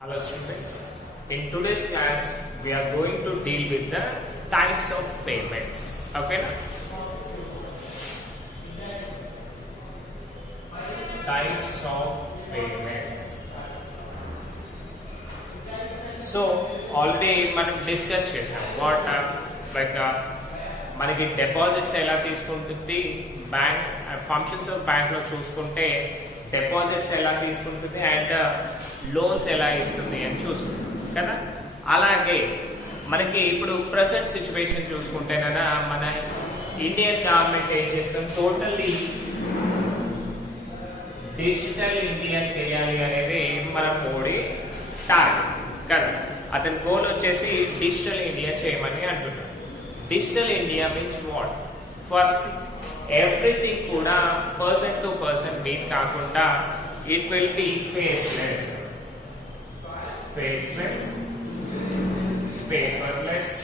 Hello students, in today's class we are going to deal with the types of payments. Okay? Types of payments. So already మనం discuss చేసాం what మనకి deposits ఎలా తీసుకుంటుంది banks functions of bank లో చూసుకుంటే deposits ఎలా తీసుకుంటుంది and loans ఎలా ఇస్తుంది అని చూసుకుంటాం కదా. అలాగే మనకి ఇప్పుడు ప్రజెంట్ సిచ్యువేషన్ చూసుకుంటేనన్నా మన ఇండియన్ గవర్నమెంట్ ఏం చేస్తాం, టోటల్లీ డిజిటల్ ఇండియా చేయాలి అనేది మన మోడీ టార్గెట్ కదా. అతని గోల్ వచ్చేసి డిజిటల్ ఇండియా చేయమని అంటున్నాడు. Digital India means what? First everything కూడా పర్సన్ టు పర్సన్ మీట్ కాకుండా it will be faceless, paperless.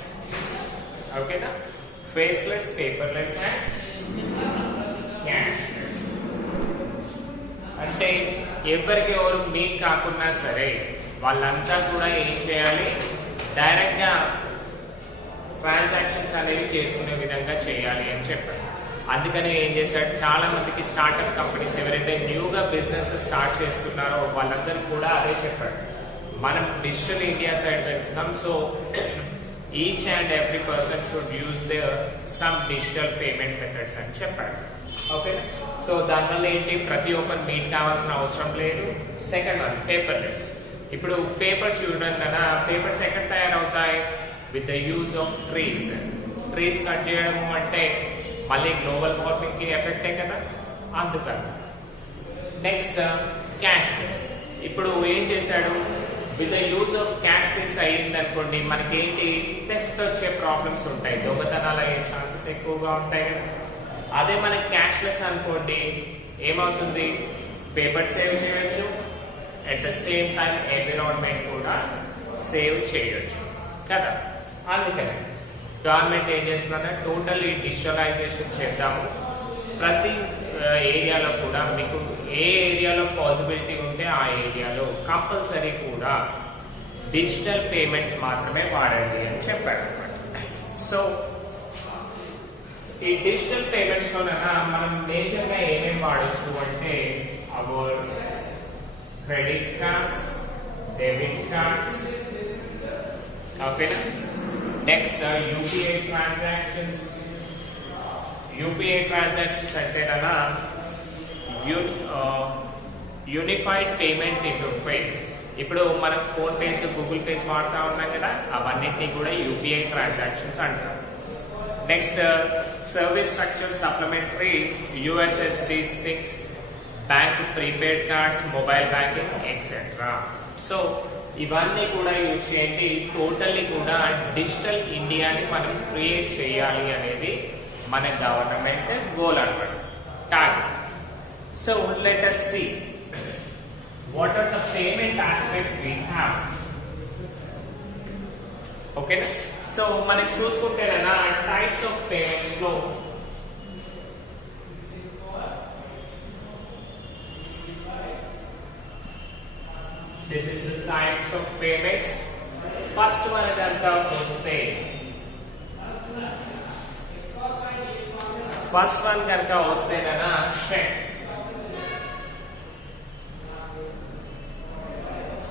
ఓకేనా? Faceless, paperless and cashless. అంటే ఎవరికి ఎవరు మీట్ కాకుండా సరే వాళ్ళంతా కూడా ఏం చేయాలి, డైరెక్ట్ గా ట్రాన్సాక్షన్స్ అనేవి చేసుకునే విధంగా చేయాలి అని చెప్పారు. అందుకని ఏం చేశాడు, చాలా మందికి స్టార్ట్అప్ కంపెనీస్ ఎవరైతే న్యూగా బిజినెస్ స్టార్ట్ చేస్తున్నారో వాళ్ళందరూ కూడా అదే చెప్పాడు, మనం డిజిటల్ ఇండియా సైడ్ వెళ్తున్నాం. So each and every person should use their some digital payment methods అని చెప్పాడు. ఓకే, సో దానివల్ల ఏంటి, ప్రతి ఒక్కరు మీట్ కావాల్సిన అవసరం లేదు. Second one paperless. ఇప్పుడు పేపర్స్ చూడడం కదా, పేపర్స్ ఎక్కడ తయారవుతాయి, with the use of trees. Trees cut చేయడము అంటే మళ్ళీ గ్లోబల్ వార్మింగ్ కి ఎఫెక్టే కదా, అందుకని. Next cashless. ఇప్పుడు ఏం చేశాడు, with the use of cash things అయ్యింది అనుకోండి, మనకేంటి థెఫ్ట్ వచ్చే ప్రాబ్లమ్స్ ఉంటాయి, దొంగతనాలు అయ్యే ఛాన్సెస్ ఎక్కువగా ఉంటాయి కదా. అదే మనకి క్యాష్లెస్ అనుకోండి ఏమవుతుంది, పేపర్ సేవ్ చేయొచ్చు, at the same time environment కూడా సేవ్ చేయొచ్చు కదా. అందుకని గవర్నమెంట్ ఏం చేస్తుందంటే టోటల్లీ డిజిటలైజేషన్ చేద్దాము. ప్రతి ఏరియాలో కూడా మీకు ఏ ఏరియాలో పాసిబిలిటీ ఉంటే ఆ ఏరియాలో కంపల్సరీ కూడా డిజిటల్ పేమెంట్స్ మాత్రమే వాడండి అని చెప్పారు. సో ఈ డిజిటల్ పేమెంట్స్ లోనైనా మనం మేజర్గా ఏమేమి వాడచ్చు అంటే our credit cards, debit cards. ఓకేనా? Next UPI transactions. UPI transactions అంటే కదా యూనిఫైడ్ పేమెంట్ ఇంటర్ఫేస్. ఇప్పుడు మనం ఫోన్ పేస్, గూగుల్ పేస్ వాడుతూ ఉన్నాం కదా, అవన్నిటినీ కూడా యూపీఐ ట్రాన్సాక్షన్స్ అంటారు. Next service structure supplementary, USSD things, bank prepaid cards, mobile banking etcetera. So ఇవన్నీ కూడా యూజ్ చేయండి. టోటల్లీ కూడా డిజిటల్ ఇండియాని మనం క్రియేట్ చేయాలి అనేది మన గవర్నమెంట్ గోల్ అన్నమాట, target. So let us see what are the payment aspects we have. Okay, so మనం చూసుకుంటేనా టైప్స్ ఆఫ్ పేమెంట్స్ లో this is the types of payments. First one కనుక వస్తే, ఫస్ట్ వన్ కనుక వస్తేనా check.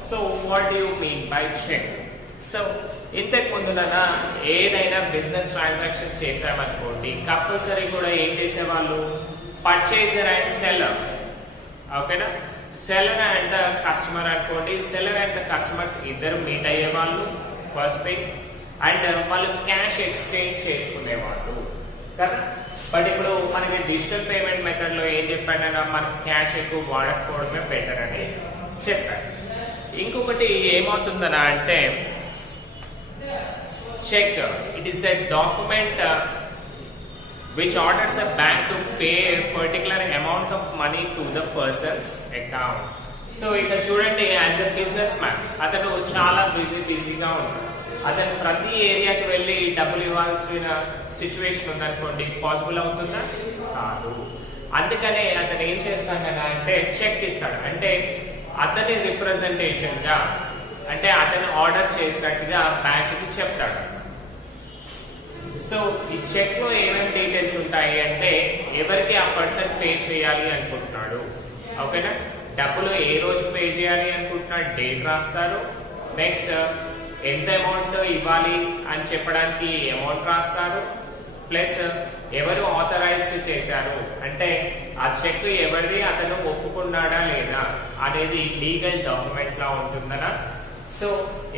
So what do you mean by check? So ఇంతకు ముందునన్నా ఏదైనా business transaction చేసామనుకోండి, కంపల్సరీ కూడా ఏం చేసేవాళ్ళు, పర్చేజర్ అండ్ సెల్లర్. ఓకేనా? సెల్లర్ అండ్ కస్టమర్ అనుకోండి, సెల్లర్ అండ్ కస్టమర్స్ ఇద్దరు మీట్ అయ్యేవాళ్ళు ఫస్ట్ థింగ్, అండ్ వాళ్ళు క్యాష్ ఎక్స్చేంజ్ చేసుకునేవాళ్ళు కదా. బట్ ఇప్పుడు మనకి డిజిటల్ పేమెంట్ మెథడ్ లో ఏం చెప్పాడన్నా, మనకి క్యాష్ ఎక్కువ వాడకపోవడమే బెటర్ అని చెప్పాడు. ఇంకొకటి ఏమవుతుందనా అంటే check, it is a document which orders a bank to pay a particular amount of money to the person's account. So ఇక్కడ చూడండి, యాజ్ ఎ బిజినెస్ మ్యాన్ అతను చాలా బిజీగా ఉన్నాడు. అతను ప్రతి ఏరియాకి వెళ్ళి డబ్బులు ఇవ్వాల్సిన సిచ్యువేషన్ ఉందనుకోండి, పాసిబుల్ అవుతుందా? కాదు. అందుకనే అతను ఏం చేస్తాడు అంటే చెక్ ఇస్తాడు. అంటే అతని రిప్రజెంటేషన్ గా ఆర్డర్ చేసినట్టుగా బ్యాంకుకి చెప్తాడు. సో ఈ చెక్ లో ఏమేమి డీటెయిల్స్ ఉంటాయి అంటే ఎవరికి ఆ పర్సన్ పే చేయాలి అనుకుంటున్నాడు, ఓకేనా, డబ్బులు ఏ రోజు పే చేయాలి అనుకుంటున్నాడు, డేట్ రాస్తారు. నెక్స్ట్ ఎంత అమౌంట్ ఇవ్వాలి అని చెప్పడానికి అమౌంట్ రాస్తారు. ప్లస్ ఎవరు ఆథరైజ్ చేశారు అంటే ఆ చెక్ ఎవరిది, అతను ఒప్పుకున్నాడా లేదా అనేది లీగల్ డాక్యుమెంట్ లా ఉంటుందనా. సో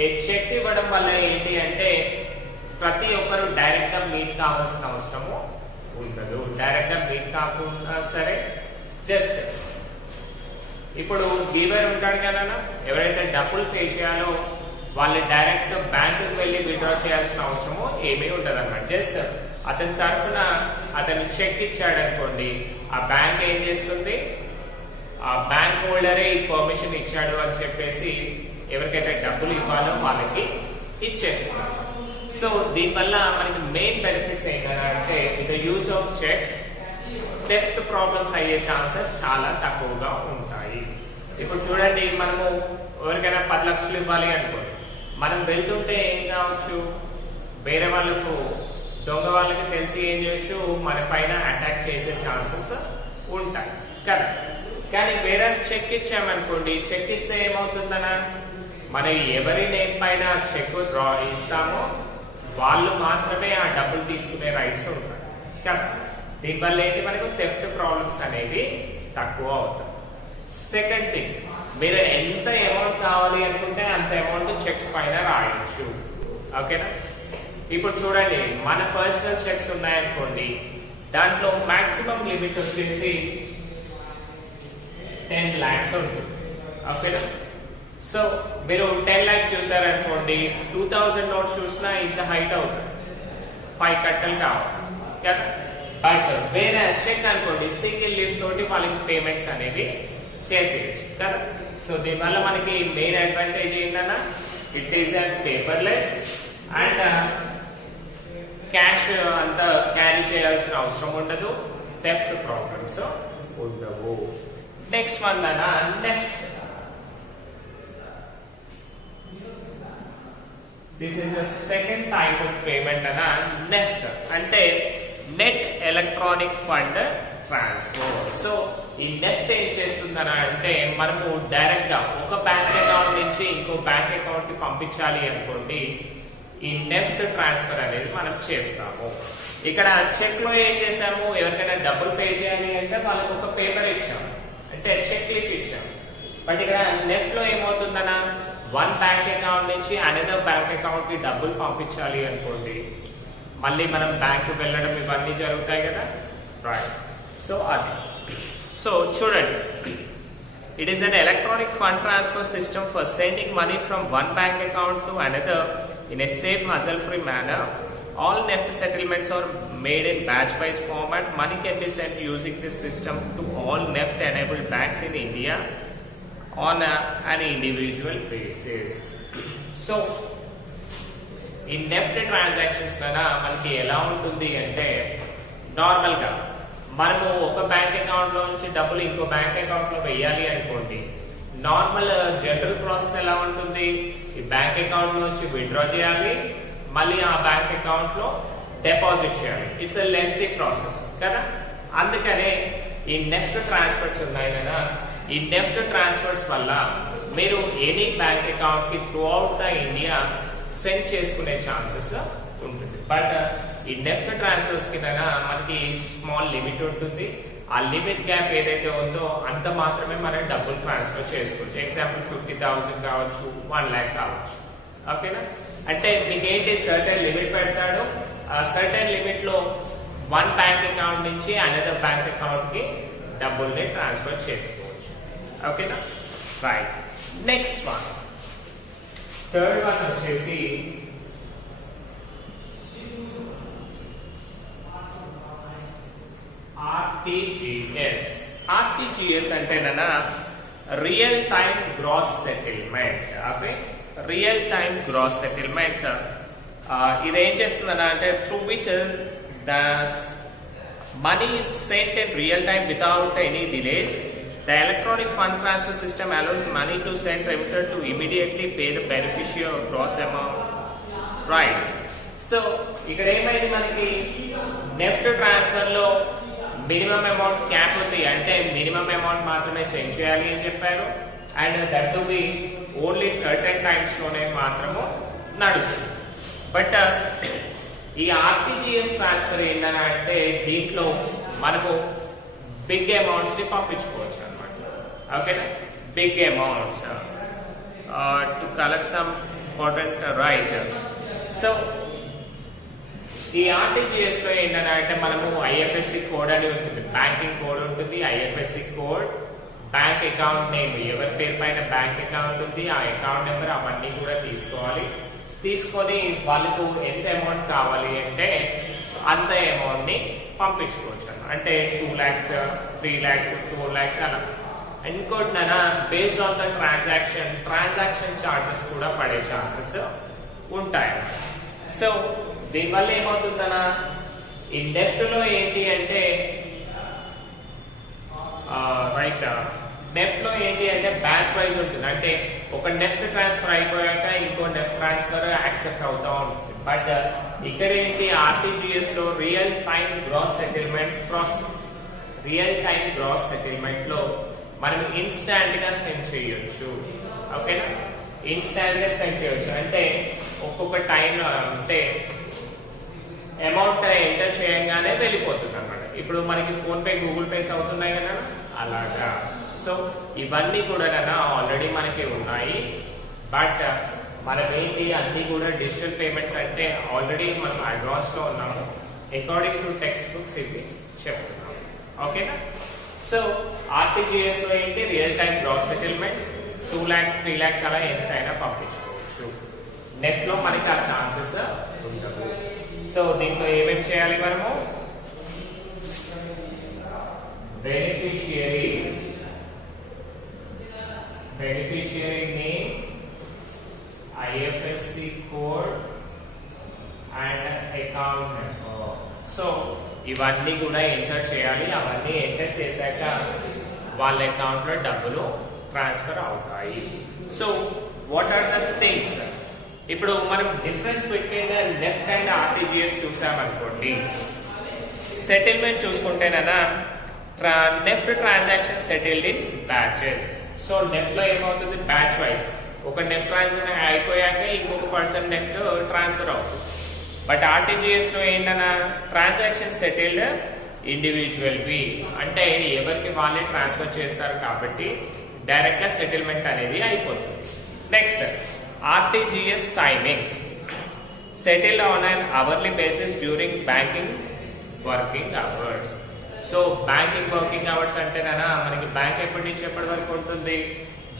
ఈ చెక్ ఇవ్వడం వల్ల ఏంటి అంటే ప్రతి ఒక్కరు డైరెక్ట్ గా మీట్ కావాల్సిన అవసరము ఉండదు. డైరెక్ట్ గా మీట్ కాకుండా సరే జస్ట్ ఇప్పుడు గివర్ ఉంటాడు కదా, ఎవరైతే డబ్బులు పే చేయాలో వాళ్ళు డైరెక్ట్ బ్యాంకుకి వెళ్ళి విత్డ్రా చేయాల్సిన అవసరము ఏమీ ఉండదు అన్నమాట. జస్ట్ అతని తరఫున అతను చెక్ ఇచ్చాడు అనుకోండి, ఆ బ్యాంక్ ఏం చేస్తుంది, ఆ బ్యాంక్ హోల్డరే ఈ పర్మిషన్ ఇచ్చాడు అని చెప్పేసి ఎవరికైతే డబ్బులు ఇవ్వాలో వాళ్ళకి ఇచ్చేస్తున్నారు. సో దీనివల్ల మనకి మెయిన్ బెనిఫిట్స్ ఏంటంటే with the use of checks theft problems అయ్యే ఛాన్సెస్ చాలా తక్కువగా ఉంటాయి. ఇప్పుడు చూడండి, మనము ఎవరికైనా 10 లక్షలు ఇవ్వాలి అనుకోండి, మనం వెళ్తుంటే ఏం కావచ్చు, వేరే వాళ్ళకు దొంగ వాళ్ళకి తెలిసి ఏం చేయొచ్చు, మన పైన అటాక్ చేసే ఛాన్సెస్ ఉంటాయి కదా. కానీ వేరే చెక్ ఇచ్చామనుకోండి, చెక్ ఇస్తే ఏమవుతుందనా, మనం ఎవరి నేమ్ పైన చెక్ డ్రా ఇస్తామో వాళ్ళు మాత్రమే ఆ డబ్బులు తీసుకునే రైట్స్ ఉంటాయి కదా. దీనివల్ల ఏంటి, మనకు థెఫ్ట్ ప్రాబ్లమ్స్ అనేవి తక్కువ అవుతాయి. సెకండ్ థింగ్, మీరు ఎంత అమౌంట్ కావాలి అనుకుంటే అంత అమౌంట్ చెక్స్ పైన రాయొచ్చు, ఓకేనా. ఇప్పుడు చూడండి, మన పర్సనల్ చెక్స్ ఉన్నాయనుకోండి, దాంట్లో మాక్సిమం లిమిట్ వచ్చేసి 10 lakhs ఉంటుంది, ఓకేనా. సో మీరు 10 lakhs చూసారనుకోండి, 2000 నోట్స్ చూసినా ఇంత హైట్ అవుతుంది, 5 కట్టలు కావాలి కదా. బట్ వేరే చెక్ అనుకోండి, సింగిల్ లీఫ్ తోటి వాళ్ళకి పేమెంట్స్ అనేవి చేసేయచ్చు కదా. సో దీనివల్ల మనకి మెయిన్ అడ్వాంటేజ్ ఏంటన్నా, it is and paperless and cash అంతా క్యారీ చేయాల్సిన అవసరం ఉండదు, థెఫ్ట్ ప్రాబ్లమ్స్ ఉండవు. నెక్స్ట్ వన్ అన్నా NEFT. This is the second type of payment అన్నా నెఫ్ట్ అంటే net electronic fund transfer. So ఈ నెఫ్ట్ ఏం చేస్తుందనా అంటే మనము డైరెక్ట్ గా ఒక బ్యాంక్ అకౌంట్ నుంచి ఇంకో బ్యాంక్ అకౌంట్ కి పంపించాలి అనుకోండి, ఈ నెఫ్ట్ ట్రాన్స్ఫర్ అనేది మనం చేస్తాము. ఇక్కడ చెక్ లో ఏం చేసాము, ఎవరికైనా డబ్బులు పే చేయాలి అంటే వాళ్ళకి ఒక పేపర్ ఇచ్చాము, అంటే చెక్ లీఫ్ ఇచ్చాము. బట్ ఇక్కడ నెఫ్ట్ లో ఏమవుతుందన్నా, వన్ బ్యాంక్ అకౌంట్ నుంచి అనదర్ బ్యాంక్ అకౌంట్ కి డబ్బులు పంపించాలి అనుకోండి, మళ్ళీ మనం బ్యాంక్ వెళ్ళడం ఇవన్నీ జరుగుతాయి కదా, రైట్. సో అది, సో చూడండి, it is an electronic fund transfer system for sending money from one bank account to another in a safe, hassle-free manner. All NEFT settlements are made in batch-wise format. Money can be sent using this system to all NEFT-enabled banks in India on an individual basis. So, in NEFT transactions మనకి ఎలా ఉంటుంది అంటే, normal గా మనము ఒక bank account లో నుంచి డబ్బులు ఇంకో బ్యాంక్ అకౌంట్ లో వేయాలి అనుకోండి, నార్మల్ జనరల్ ప్రాసెస్ ఎలా ఉంటుంది, ఈ బ్యాంక్ అకౌంట్ నుంచి విత్డ్రా చేయాలి, మళ్ళీ ఆ బ్యాంక్ అకౌంట్ లో డిపాజిట్ చేయాలి. ఇట్స్ ఎ లెంతీ ప్రాసెస్ కదా. అందుకనే ఈ నెఫ్ట్ ట్రాన్స్ఫర్స్ ఉన్నాయి కదా, ఈ నెఫ్ట్ ట్రాన్స్ఫర్స్ వల్ల మీరు ఎనీ బ్యాంక్ అకౌంట్ కి through out the India send చేసుకునే ఛాన్సెస్ ఉంటుంది. బట్ ఈ నెఫ్ట్ ట్రాన్స్ఫర్స్ కి మనకి స్మాల్ లిమిట్ ఉంటుంది. ఆ లిమిట్ గ్యాప్ ఏదైతే ఉందో అంత మాత్రమే మనం డబ్బులు ట్రాన్స్ఫర్ చేసుకోవచ్చు. ఎగ్జాంపుల్ 50,000 కావచ్చు, 1 lakh కావచ్చు, ఓకేనా. అంటే మీకు ఏంటి, సర్టెన్ లిమిట్ పెడతాడు, ఆ సర్టెన్ లిమిట్ లో వన్ బ్యాంక్ అకౌంట్ నుంచి అనదర్ బ్యాంక్ అకౌంట్ కి డబ్బుల్ని ట్రాన్స్ఫర్ చేసుకోవచ్చు, ఓకేనా, right. Next one, third one వచ్చేసి ఆర్టీజీఎస్. ఆర్టీజీఎస్ అంటేనా real time gross settlement. Okay, real time gross settlement ఇది ఏం చేస్తుందన్నా అంటే through which the money is sent in real time without any delays The electronic fund transfer system allows money to send remitter to immediately pay the beneficiary gross amount. Right. So ఇక్కడ ఏమైంది మనకి NEFT transfer లో minimum amount cap ఉంది, అంటే minimum amount మాత్రమే send చేయాలి అని చెప్పారు. And that to be only certain times లోనే మాత్రము నడుస్తుంది. బట్ ఈ ఆర్టీజీఎస్ ట్రాన్స్ఫర్ ఏంటని అంటే దీంట్లో మనకు బిగ్ అమౌంట్స్ ని పంపించుకోవచ్చు అనమాట. ఓకేనా, big amounts to collect some important right. So ఈ ఆర్టీజీఎస్ లో ఏంటంటే మనము ఐఎఫ్ఎస్సి కోడ్ అని ఉంటుంది, బ్యాంకింగ్ కోడ్ ఉంటుంది, IFSC code, bank account name, ఎవరి పేరు పైన బ్యాంక్ అకౌంట్ ఉంది ఆ అకౌంట్ నెంబర్ అవన్నీ కూడా తీసుకోవాలి. తీసుకొని వాళ్ళకు ఎంత అమౌంట్ కావాలి అంటే అంత అమౌంట్ ని పంపించుకోవచ్చు. అంటే 2 lakhs, 3 lakhs, 4 lakhs అలా. ఇంకోటి based on the transaction charges కూడా పడే ఛాన్సెస్ ఉంటాయి. సో దీనివల్ల ఏమవుతుందనా, ఈ నెఫ్ట్ లో ఏంటి అంటే నెఫ్ట్ లో ఏంటి అంటే బ్యాచ్ వైజ్ ఉంటుంది. అంటే ఒక నెఫ్ట్ ట్రాన్స్ఫర్ అయిపోయాక ఇంకో నెఫ్ట్ ట్రాన్స్ఫర్ యాక్సెప్ట్ అవుతా ఉంటుంది. బట్ ఇక్కడ ఏంటి ఆర్టీజీఎస్ లో real time gross settlement process, real time gross settlement లో మనం ఇన్స్టాంట్ గా సెండ్ చేయొచ్చు. ఓకేనా, ఇన్స్టాంట్ గా సెండ్ చేయొచ్చు. అంటే ఒక్కొక్క టైం అంటే అమౌంట్ ఎంటర్ చేయగానే వెళ్ళిపోతుంది అన్నమాట. ఇప్పుడు మనకి ఫోన్ పే, గూగుల్ పేస్ అవుతున్నాయి కదా అలాగా. సో ఇవన్నీ కూడా ఆల్రెడీ మనకి ఉన్నాయి. బట్ మనం ఏంటి అన్ని కూడా డిజిటల్ పేమెంట్స్ అంటే ఆల్రెడీ మనం అడ్వాన్స్ లో ఉన్నాము. అకార్డింగ్ టు టెక్స్ట్ బుక్స్ ఇది చెప్తున్నాము. ఓకేనా, సో ఆర్టీజీఎస్ లో ఏంటి real time gross settlement, 2 lakhs, 3 lakhs అలా ఎంతైనా పంపించుకోవచ్చు. నెఫ్ట్ లో మనకి ఆ ఛాన్సెస్ ఉండవు. సో దీంట్లో ఏమేమి చేయాలి మనము, beneficiary name, IFSC code and account number. So ఇవన్నీ కూడా ఎంటర్ చేయాలి. అవన్నీ ఎంటర్ చేశాక వాళ్ళ అకౌంట్ లో డబ్బులు ట్రాన్స్ఫర్ అవుతాయి. So what are the things, ఇప్పుడు మనం difference between NEFT and RTGS చూసామనుకోండి. సెటిల్మెంట్ చూసుకుంటేనా NEFT transaction settled in batches. So NEFT లో ఏమవుతుంది బ్యాచ్ వైజ్, ఒక నెఫ్ట్ ట్రాన్సాక్షన్ అయిపోయాక ఇంకొక పర్సన్ నెఫ్ట్ ట్రాన్స్ఫర్ అవుతుంది. బట్ ఆర్టీజీఎస్ లో ఏంటన్నా ట్రాన్సాక్షన్ సెటిల్డ్ ఇండివిజువల్ వి, అంటే ఎవరికి వాళ్ళే ట్రాన్స్ఫర్ చేస్తారు కాబట్టి డైరెక్ట్ గా సెటిల్మెంట్ అనేది అయిపోతుంది. Next RTGS timings, settle on an hourly basis during banking working hours. So banking working hours అంటేనా మనకి బ్యాంక్ ఎప్పటి నుంచి ఎప్పటి వరకు ఉంటుంది,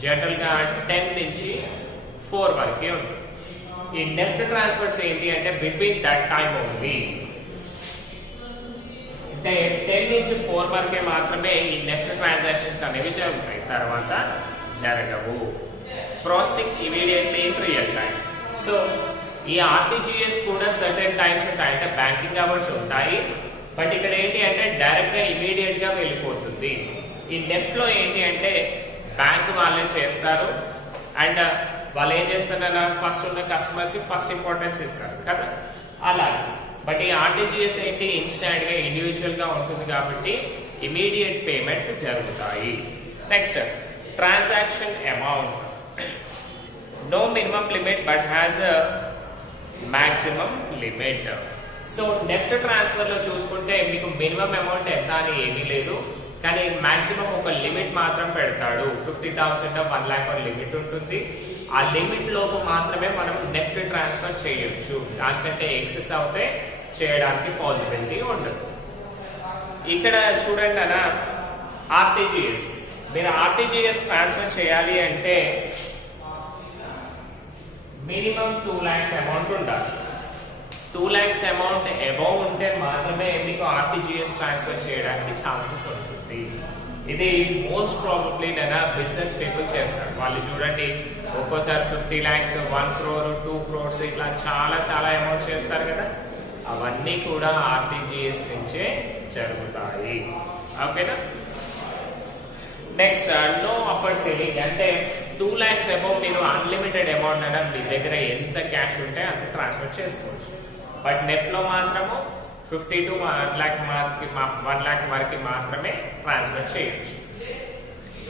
జనరల్ గా 10 నుంచి 4 వరకే ఉంటుంది. ఈ నెఫ్ట్ ట్రాన్స్ఫర్స్ ఏంటి అంటే బిట్వీన్ దట్ టైమ్ ఓన్లీ, అంటే 10 నుంచి 4 వరకే మాత్రమే ఈ నెఫ్ట్ ట్రాన్సాక్షన్స్ అనేవి జరుగుతాయి, తర్వాత జరగవు. Processing immediately in real time. So ఈ ఆర్టీజీఎస్ కూడా సర్టెన్ టైమ్స్ ఉంటాయి, అంటే బ్యాంకింగ్ అవర్స్ ఉంటాయి. బట్ ఇక్కడ ఏంటి అంటే డైరెక్ట్ గా ఇమీడియట్ గా వెళ్ళిపోతుంది. ఈ నెఫ్ట్ లో ఏంటి అంటే బ్యాంక్ వాళ్ళే చేస్తారు అండ్ వాళ్ళు ఏం చేస్తారన్నా ఫస్ట్ ఉన్న కస్టమర్ కి ఫస్ట్ ఇంపార్టెన్స్ ఇస్తారు కదా అలా. బట్ ఈ ఆర్టీజీఎస్ ఏంటి ఇన్స్టాంట్ గా ఇండివిజువల్ గా ఉంటుంది కాబట్టి ఇమీడియట్ పేమెంట్స్ జరుగుతాయి. Next transaction amount, no minimum limit but has a maximum limit. So NEFT transfer లో చూసుకుంటే మీకు మినిమం అమౌంట్ ఎంత అని ఏమీ లేదు, కానీ మాక్సిమం ఒక లిమిట్ మాత్రం పెడతాడు. 50,000 1 lakh లిమిట్ ఉంటుంది. ఆ లిమిట్ లోపు మాత్రమే మనం నెఫ్ట్ ట్రాన్స్ఫర్ చేయొచ్చు, దానికంటే ఎక్సెస్ అవుతే చేయడానికి పాసిబిలిటీ ఉండదు. ఇక్కడ చూడండి అన్న ఆర్టీజీఎస్, మీరు ఆర్టీజీఎస్ ట్రాన్స్ఫర్ చేయాలి అంటే మినిమం 2 lakhs అమౌంట్ ఉండాలి. 2 lakhs అమౌంట్ అబౌవ్ ఉంటే మాత్రమే మీకు ఆర్టీజీఎస్ ట్రాన్స్ఫర్ చేయడానికి ఛాన్సెస్ ఉంటుంది. ఇది మోస్ట్ ప్రాబబ్లీ నేను బిజినెస్ పీపుల్ చేస్తారు. వాళ్ళు చూడండి ఒక్కోసారి 50 lakhs, 1 crore, 2 crores ఇట్లా చాలా చాలా అమౌంట్ చేస్తారు కదా, అవన్నీ కూడా ఆర్టీజీఎస్ నుంచే జరుగుతాయి. ఓకేనా. నెక్స్ట్ నో అప్పర్ సీలింగ్, అంటే 2 lakhs అబౌవ్ మీరు అన్లిమిటెడ్ అమౌంట్ అయినా మీ దగ్గర ఎంత క్యాష్ ఉంటే అంత ట్రాన్స్ఫర్ చేసుకోవచ్చు. బట్ నెఫ్ట్ లో మాత్రము 50 to 1 lakh వరకు మాత్రమే ట్రాన్స్ఫర్ చేయొచ్చు.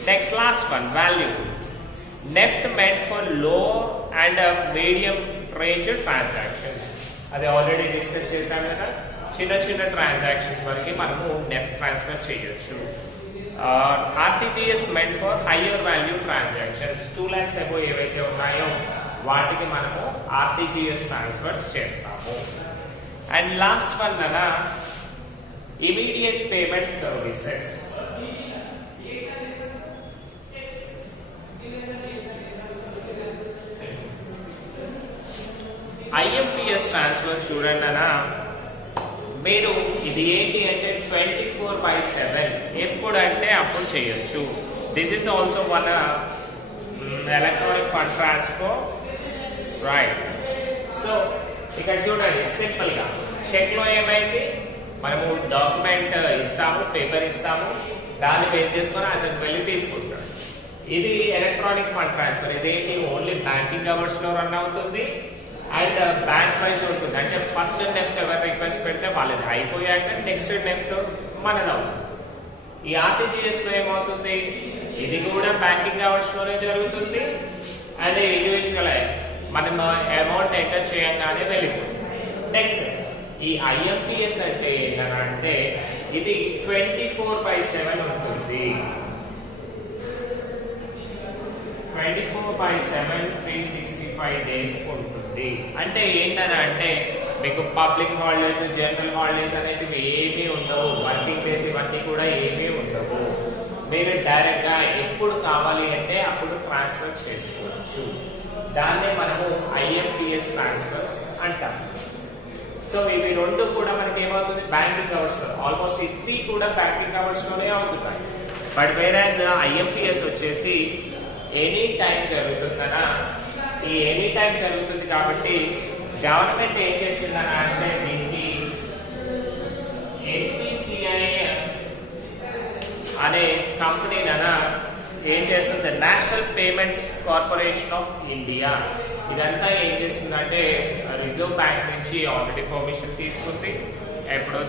Next last one, value. NEFT meant for లో అండ్ మీడియం రేంజ్ ట్రాన్సాక్షన్స్, అది ఆల్రెడీ డిస్కస్ చేశాం కదా. చిన్న చిన్న ట్రాన్సాక్షన్స్ వరకు మనము నెఫ్ట్ ట్రాన్స్ఫర్ చేయొచ్చు. RTGS meant for higher value transactions, 2 lakhs above ఏవైతే ఉన్నాయో వాటికి మనము ఆర్టీజీఎస్ ట్రాన్స్ఫర్స్ చేస్తాము. అండ్ లాస్ట్ వన్ అలా immediate payment services. IMPS transfers చూడండి అనా, మీరు ఇది ఏంటి అంటే 24/7 ఎప్పుడంటే అప్పుడు చేయొచ్చు. This is also one electronic fund transfer, right. So ఇక్కడ చూడండి సింపుల్ గా చెక్ లో ఏమైంది, మనము డాక్యుమెంట్ ఇస్తాము, పేపర్ ఇస్తాము, దాన్ని బేస్ చేసుకొని అతను వెళ్ళి తీసుకుంటాడు. ఇది ఎలక్ట్రానిక్ ఫండ్ ట్రాన్స్ఫర్, ఇదేంటి ఓన్లీ బ్యాంకింగ్ అవర్స్ లో రన్ అవుతుంది అండ్ బ్యాచ్ వైజ్ ఉంటుంది. అంటే ఫస్ట్ నెఫ్ట్ ఎవరు రిక్వెస్ట్ పెడితే వాళ్ళది అయిపోయాక నెక్స్ట్ నెఫ్ట్ మనది అవుతుంది. ఈ ఆర్టీజీఎస్ లో ఏమవుతుంది, ఇది కూడా బ్యాంకింగ్ అవర్స్ లోనే జరుగుతుంది అండ్ ఇండివిజువల్ మనం అమౌంట్ ఎంటర్ చేయంగానే వెళ్ళిపోతుంది. నెక్స్ట్ ఈ ఐఎంపిఎస్ అంటే ఏంటంటే ఇది 24/7 ఉంటుంది. 24/7 365 days ఉంటుంది. అంటే ఏంటంటే మీకు పబ్లిక్ హాలిడేస్, జనరల్ హాలిడేస్ అనేవి ఏమీ ఉండవు, వర్కింగ్ డేస్ ఇవన్నీ కూడా ఏమీ ఉండవు. మీరు డైరెక్ట్ గా ఎప్పుడు కావాలి అంటే అప్పుడు ట్రాన్స్ఫర్ చేసుకోవచ్చు. దాన్నే మనము ఐఎంపిఎస్ ట్రాన్స్ఫర్స్ అంటాం. సో ఇవి రెండు కూడా మనకి ఏమవుతుంది, బ్యాంకింగ్ అవర్స్ లో, ఆల్మోస్ట్ ఈ 3 కూడా బ్యాంకింగ్ అవర్స్ లోనే అవుతున్నాయి. బట్ వేరాజ్ ఐఎంపిఎస్ వచ్చేసి ఎనీ టైం జరుగుతుందనా, ఈ ఎనీ టైం జరుగుతుంది కాబట్టి గవర్నమెంట్ ఏం చేసిందనా అంటే దీనికి ఎన్పిసిఐ అనే కంపెనీనైనా ఏం చేస్తుంది, national payments corporation of India, ఇదంతా ఏం చేస్తుందంటే రిజర్వ్ బ్యాంక్ నుంచి ఆల్రెడీ పర్మిషన్ తీసుకుంది, ఎప్పుడో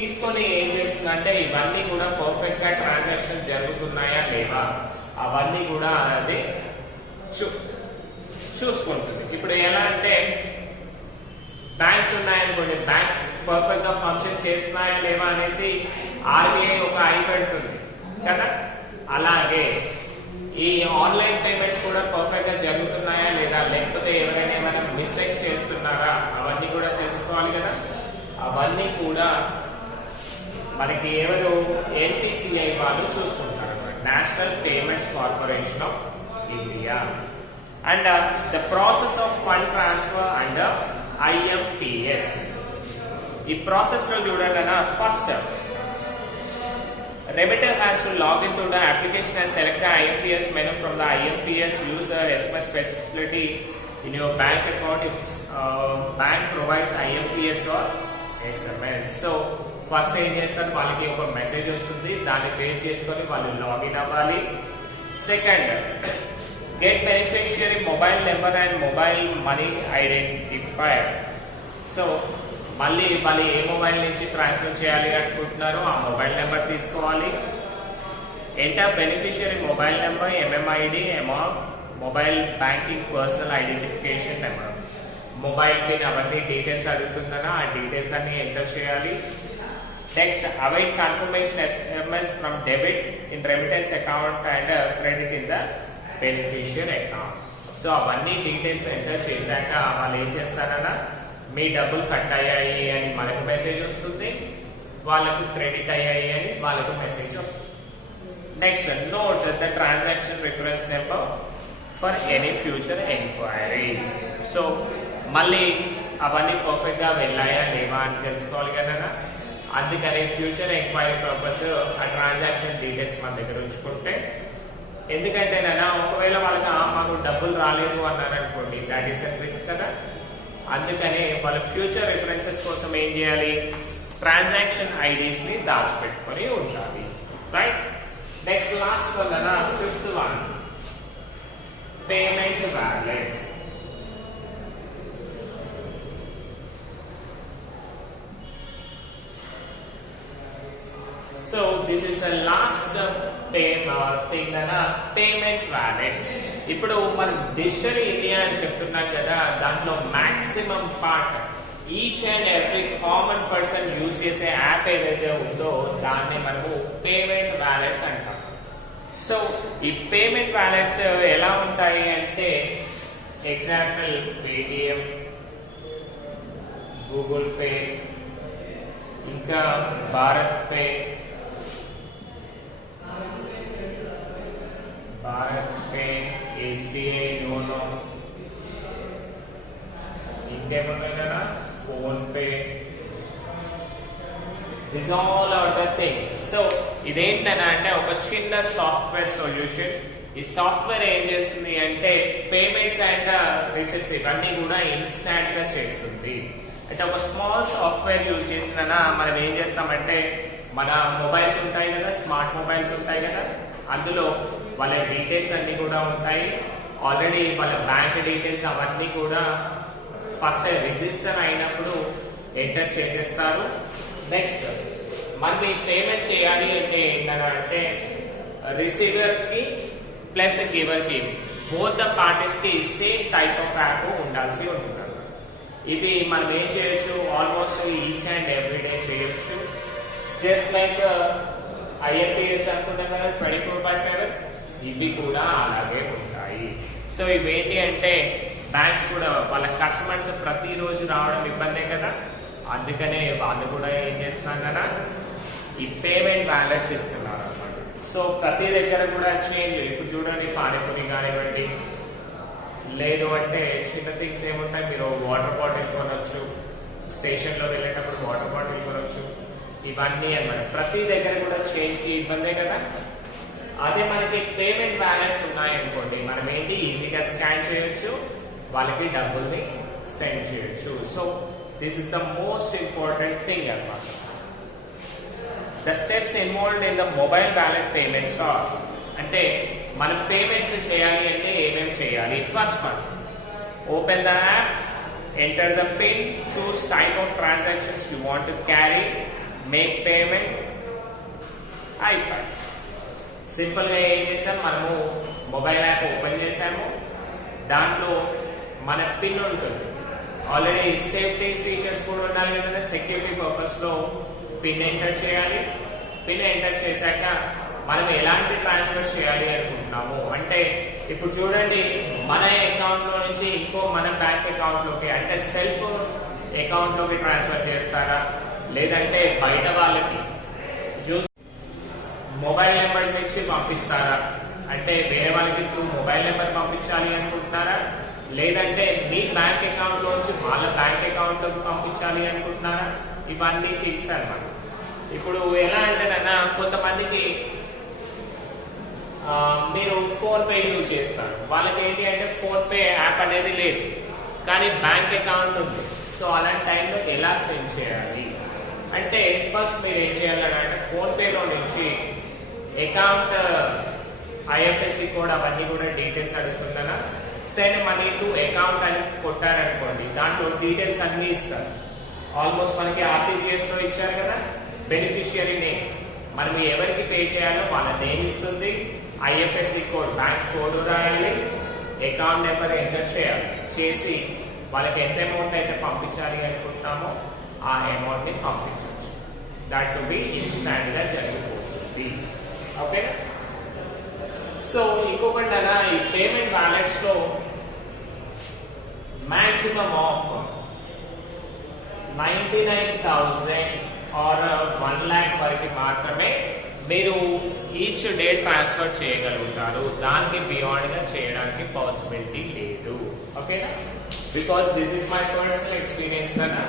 తీసుకొని ఏం చేస్తుందంటే ఇవన్నీ కూడా పర్ఫెక్ట్ గా ట్రాన్సాక్షన్ జరుగుతున్నాయా లేవా అవన్నీ కూడా అది చూసుకుంటుంది. ఇప్పుడు ఎలా అంటే బ్యాంక్స్ ఉన్నాయనుకోండి, బ్యాంక్స్ పర్ఫెక్ట్ గా ఫంక్షన్ చేస్తున్నాయా లేవా అనేసి ఆర్బీఐ ఒక ఐ పెడుతుంది కదా. అలాగే ఈ ఆన్లైన్ పేమెంట్స్ కూడా పర్ఫెక్ట్ గా జరుగుతున్నాయా లేదా, లేకపోతే ఎవరైనా ఏమైనా మిస్టేక్స్ చేస్తున్నారా అవన్నీ కూడా తెలుసుకోవాలి కదా. అవన్నీ కూడా మనకి ఎవరు ఎన్పిసిఐ వాళ్ళు చూసుకుంటారు, national payments corporation of India. And the process of fund transfer under IMPS. ఈ ప్రాసెస్ లో చూడండి, first remitter has to log into the application and select the IMPS menu from the IMPS user SMS facility in your bank account if bank provides IMPS or SMS. So first ఏం చేస్తారు, వాళ్ళకి ఒక message వస్తుంది, దాన్ని pay చేసుకొని వాళ్ళు login అవ్వాలి. Second, get beneficiary mobile number and mobile money identifier. So మళ్ళీ వాళ్ళు ఏ మొబైల్ నుంచి ట్రాన్స్ఫర్ చేయాలి అనుకుంటున్నారో ఆ మొబైల్ నెంబర్ తీసుకోవాలి. Enter beneficiary mobile number, MMID, amount, mobile banking personal identification number, mobile pin, అవన్నీ డీటెయిల్స్ అడుగుతుందనా ఆ డీటెయిల్స్ అన్ని ఎంటర్ చేయాలి. Next, await confirmation SMS from debit in remittance account and credit in the beneficiary account. So అవన్నీ details enter చేశాక వాళ్ళు ఏం చేస్తారన్నా, మీ డబ్బులు cut అయ్యాయి అని మనకు మెసేజ్ వస్తుంది, వాళ్ళకు క్రెడిట్ అయ్యాయి అని వాళ్ళకు మెసేజ్ వస్తుంది. Next, note the transaction reference number for any future enquiries. So మళ్ళీ అవన్నీ పర్ఫెక్ట్ గా వెళ్ళాయా లేవా అని తెలుసుకోవాలి కదా. అందుకని ఫ్యూచర్ ఎంక్వైరీ పర్పస్ ఆ ట్రాన్సాక్షన్ డీటెయిల్స్ మన దగ్గర ఉంచుకుంటే, ఎందుకంటే ఒకవేళ వాళ్ళకి మాకు డబ్బులు రాలేదు అన్నారు అనుకోండి, దాట్ ఈస్ అ రిస్క్ కదా. అందుకని వాళ్ళ ఫ్యూచర్ రిఫరెన్సెస్ కోసం ఏం చేయాలి, ట్రాన్సాక్షన్ ఐడీస్ ని దాచిపెట్టుకొని ఉండాలి, రైట్. నెక్స్ట్ లాస్ట్ వల్ల fifth one payment wallets. So this is the last thing payment wallets. ఇప్పుడు మనం డిజిటల్ ఇండియా అని చెప్తున్నాం కదా, దాంట్లో maximum part each and every common person use చేసే యాప్ ఏదైతే ఉందో దాన్ని మనము పేమెంట్ వాలెట్స్ అంటాం. సో ఈ పేమెంట్ వాలెట్స్ ఎలా ఉంటాయి అంటే ఎగ్జాంపుల్ పేటిఎం, గూగుల్ పే, ఇంకా భారత్ పే, ఎస్బీఐ యోనో, ఇంకేమున్నాయి కదా PhonePe, this all are the things. So ఇదేంటనా అంటే ఒక చిన్న సాఫ్ట్వేర్ సొల్యూషన్. ఈ సాఫ్ట్వేర్ ఏం చేస్తుంది అంటే పేమెంట్స్ అండ్ రిసిప్ట్స్ ఇవన్నీ కూడా ఇన్స్టాంట్ గా చేస్తుంది. అంటే ఒక స్మాల్ సాఫ్ట్వేర్ యూజ్ చేసిన మనం ఏం చేస్తామంటే మన మొబైల్స్ ఉంటాయి కదా, స్మార్ట్ మొబైల్స్ ఉంటాయి కదా, అందులో వాళ్ళ డీటెయిల్స్ అన్ని కూడా ఉంటాయి. ఆల్రెడీ వాళ్ళ బ్యాంక్ డీటెయిల్స్ అవన్నీ కూడా ఫస్ట్ రిజిస్టర్ అయినప్పుడు ఎంటర్ చేసేస్తారు. నెక్స్ట్ మనం పేమెంట్ చేయాలి అంటే ఏంటంటే రిసీవర్ కి ప్లస్ గివర్ కి బోత్ ద పార్టీస్ కి సేమ్ టైప్ ఆఫ్ యాప్ ఉండాల్సి ఉంటుంది. ఇవి మనం ఏం చేయొచ్చు, almost each and every day చేయొచ్చు. జస్ట్ లైక్ ఐఎంపిఎస్ అనుకుంటాం కదా 24/7, ఇవి కూడా అలాగే ఉంటాయి. సో ఇవేంటి అంటే బ్యాంక్స్ కూడా వాళ్ళ కస్టమర్స్ ప్రతిరోజు రావడం ఇబ్బందే కదా, అందుకనే వాళ్ళు కూడా ఏం చేస్తున్నారు కదా ఈ పేమెంట్ వాలెట్స్ ఇస్తున్నారు అన్నమాట. సో ప్రతి దగ్గర కూడా చేంజ్. ఇప్పుడు చూడండి పానీపూరి కానివ్వండి, లేదు అంటే చిన్న థింగ్స్ ఏముంటాయి, మీరు వాటర్ బాటిల్ కొనొచ్చు, స్టేషన్ లో వెళ్ళేటప్పుడు వాటర్ బాటిల్ కొనొచ్చు, ఇవన్నీ అన్నమాట. ప్రతి దగ్గర కూడా చేంజ్ కి ఇబ్బందే కదా. అదే మనకి పేమెంట్ వాలెట్స్ ఉన్నాయనుకోండి, మనం ఏంటి ఈజీగా స్కాన్ చేయొచ్చు, వాళ్ళకి డబ్బుల్ని సెండ్ చేయొచ్చు. So this is the most important thing అన్నమాట. The steps involved in the mobile wallet payments are, అంటే మనం పేమెంట్స్ చేయాలి అంటే ఏమేమి చేయాలి. First one, open the app, enter the pin, choose type of transactions you want to carry, make payment, అయిపోయి. Simple గా ఏం చేసాం, మనము మొబైల్ యాప్ ఓపెన్ చేసాము, దాంట్లో మన పిన్ ఉంటుంది. ఆల్రెడీ సేఫ్టీ ఫీచర్స్ కూడా ఉండాలి కదా, సెక్యూరిటీ పర్పస్ లో పిన్ ఎంటర్ చేయాలి. పిన్ ఎంటర్ చేశాక మనం ఎలాంటి ట్రాన్స్ఫర్ చేయాలి అనుకుంటున్నాము అంటే ఇప్పుడు చూడండి, మన అకౌంట్ లో నుంచి ఇంకో మన బ్యాంక్ అకౌంట్ లోకి అంటే సెల్ఫ్ అకౌంట్ లోకి ట్రాన్స్ఫర్ చేస్తారా, లేదంటే బయట వాళ్ళకి మొబైల్ నెంబర్ నుంచి పంపిస్తారా, అంటే వేరే వాళ్ళకి మొబైల్ నెంబర్ పంపించాలి అనుకుంటున్నారా, లేదంటే మీ బ్యాంక్ అకౌంట్ లోంచి వాళ్ళ బ్యాంక్ అకౌంట్ లోకి పంపించాలి అనుకుంటున్నారా, ఇవన్నీ థింగ్స్ అన్నమాట. ఇప్పుడు ఎలా అంటే కొంతమందికి మీరు ఫోన్ పే యూజ్ చేస్తారు, వాళ్ళకి ఏంటి అంటే ఫోన్ పే యాప్ అనేది లేదు కానీ బ్యాంక్ అకౌంట్ ఉంది. సో అలాంటి టైంలో ఎలా సెండ్ చేయాలి అంటే ఫస్ట్ మీరు ఏం చేయాలంటే ఫోన్ పేలో నుంచి అకౌంట్ ఐఎఫ్ఎస్సి కోడ్ అవన్నీ కూడా డీటెయిల్స్ అడుగుతుందా, సెండ్ మనీ టు అకౌంట్ అని కొట్టారనుకోండి, దాంట్లో డీటెయిల్స్ అన్ని ఇస్తారు. ఆల్మోస్ట్ మనకి ఆర్టీజీఎస్ లో ఇచ్చారు కదా, బెనిఫిషియరీ నేమ్, మనం ఎవరికి పే చేయాలో వాళ్ళ నేమ్ ఇస్తుంది, ఐఎఫ్ఎస్సి కోడ్ బ్యాంక్ కోడ్ రాయాలి, అకౌంట్ నెంబర్ ఎంటర్ చేయాలి, చేసి వాళ్ళకి ఎంత అమౌంట్ అయితే పంపించాలి అనుకుంటున్నామో ఆ అమౌంట్ ని పంపించవచ్చు. దాట్ టు బి ఇన్స్టాంట్ గా జరిగిపోతుంది. ఓకే, సో ఇంకొకటి అలా ఈ పేమెంట్ వాలెట్స్ లో మాక్సిమం ఆఫ్ 99,000 ఆర్ 1 lakh వరకు మాత్రమే మీరు ఈచ్ డే ట్రాన్స్ఫర్ చేయగలుగుతారు. దానికి బియాండ్ గా చేయడానికి పాసిబిలిటీ లేదు. ఓకేనా, because this is my personal experience కదా.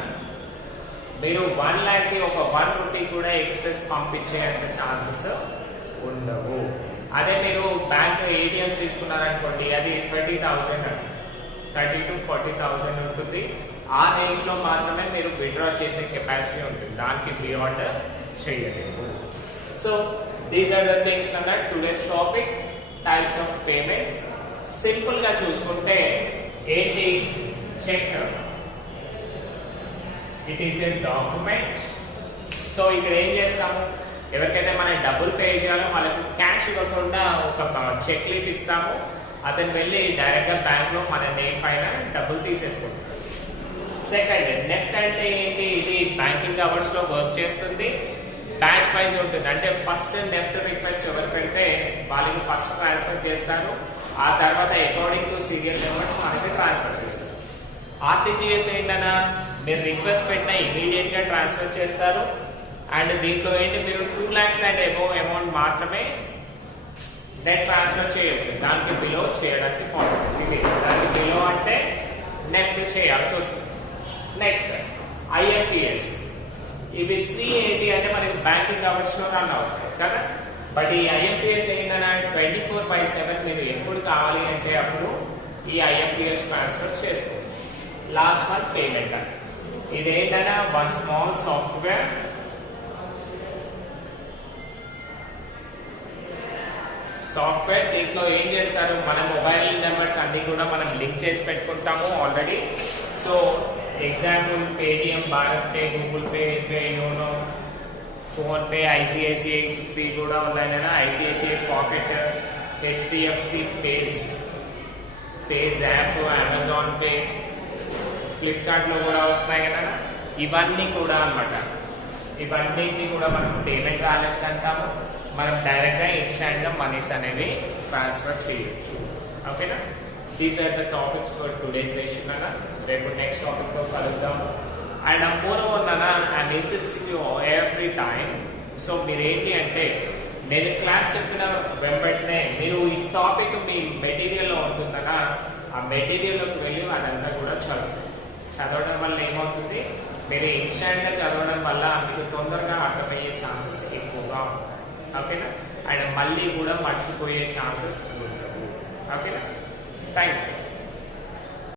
మీరు 1 lakh కి ఒక 1 rupee కూడా ఎక్సెస్ పంపించేంత ఛాన్సెస్ ఉండవు. అదే మీరు బ్యాంక్ ఏటీఎంస్ తీసుకున్నారనుకోండి, అది 30 to 40,000 ఉంటుంది. ఆ రేంజ్ లో మాత్రమే మీరు విత్డ్రా చేసే కెపాసిటీ ఉంటుంది, దానికి బియాండ్ చేయలేము. So these are the things అన్న today's topic, types of payments. Simple గా చూసుకుంటే ఏంటి, check it is a document. So ఇక్కడ ఏం చేస్తాము, ఎవరికైతే మనం డబ్బులు పే చేయాలో వాళ్ళకి క్యాష్ ఇవ్వకుండా ఒక చెక్ లీఫ్ ఇస్తాము, అతను వెళ్ళి డైరెక్ట్ గా బ్యాంక్ లో మన నేమ్ పైన డబ్బులు తీసేసుకుంటాం. సెకండ్, నెఫ్ట్ అంటే ఏంటి, ఇది బ్యాంకింగ్ అవర్స్ లో వర్క్ చేస్తుంది, బ్యాచ్ వైజ్ ఉంటుంది. అంటే ఫస్ట్ నెఫ్ట్ రిక్వెస్ట్ ఎవరు పెడితే వాళ్ళకి ఫస్ట్ ట్రాన్స్ఫర్ చేస్తారు, ఆ తర్వాత అకార్డింగ్ టు సీరియల్ నెంబర్స్ మనకి ట్రాన్స్ఫర్ చేస్తారు. ఆర్టీజీఎస్ ఏంటన్నా, మీరు రిక్వెస్ట్ పెట్టినా ఇమీడియట్ గా ట్రాన్స్ఫర్ చేస్తారు. అండ్ దీంట్లో ఏంటి, మీరు 2 lakhs అండ్ అబోవ్ అమౌంట్ మాత్రమే నెట్ ట్రాన్స్ఫర్ చేయొచ్చు, దానికి బిలో చేయడానికి పాసిబిలిటీ లేదు. దానికి బిలో అంటే నెఫ్ట్ చేయాల్సి వస్తుంది. నెక్స్ట్ ఐఎంపిఎస్, ఇవి 3 ఏంటి అంటే మనకి బ్యాంకింగ్ అవర్స్ లో రన్ అవుతాయి కదా. బట్ ఈ ఐఎంపిఎస్ ఏంటన్నా 24/7 మీరు ఎప్పుడు కావాలి అంటే అప్పుడు ఈ ఐఎంపిఎస్ ట్రాన్స్ఫర్ చేసుకోవచ్చు. లాస్ట్ వన్ పేమెంట్ అని, ఇదేంటన్నా వన్ స్మాల్ సాఫ్ట్వేర్. దీంట్లో ఏం చేస్తారు, మన మొబైల్ నెంబర్స్ అన్ని కూడా మనం లింక్ చేసి పెట్టుకుంటాము already. So example Paytm, Bharat pay, Google pay, SBI, YONO, phone pay, ICICI pay కూడా ఉన్నాయి కదా, ICICI pocket, HDFC page app, Amazon pay, Flipkart లో కూడా వస్తున్నాయి కదా. ఇవన్నీ కూడా అన్నమాట, ఇవన్నిటిని కూడా మనం పేమెంట్ వాలెట్స్ అంటాము. మనం డైరెక్ట్ గా ఇన్స్టాంట్ గా మనీస్ అనేవి ట్రాన్స్ఫర్ చేయొచ్చు. ఓకేనా, these are the topics for today session అన్న. రేపు నెక్స్ట్ టాపిక్ తో కలుద్దాము. అండ్ మోర్ ఓవర్ అన్న, I'm insisting you every time. So మీరు ఏంటి అంటే, నేను క్లాస్ చెప్పిన వెంబటనే మీరు ఈ టాపిక్ మీ మెటీరియల్లో ఉంటుందన్నా, ఆ మెటీరియల్లోకి వెళ్ళి అదంతా కూడా చదవడం వల్ల ఏమవుతుంది, మీరు ఇన్స్టాంట్ గా చదవడం వల్ల మీకు తొందరగా అర్థమయ్యే ఛాన్సెస్ ఎక్కువగా ఉంటాయి. ఓకేనా, అండ్ మళ్ళీ కూడా మర్చిపోయే ఛాన్సెస్ ఉండవు. ఓకేనా, థ్యాంక్ యూ.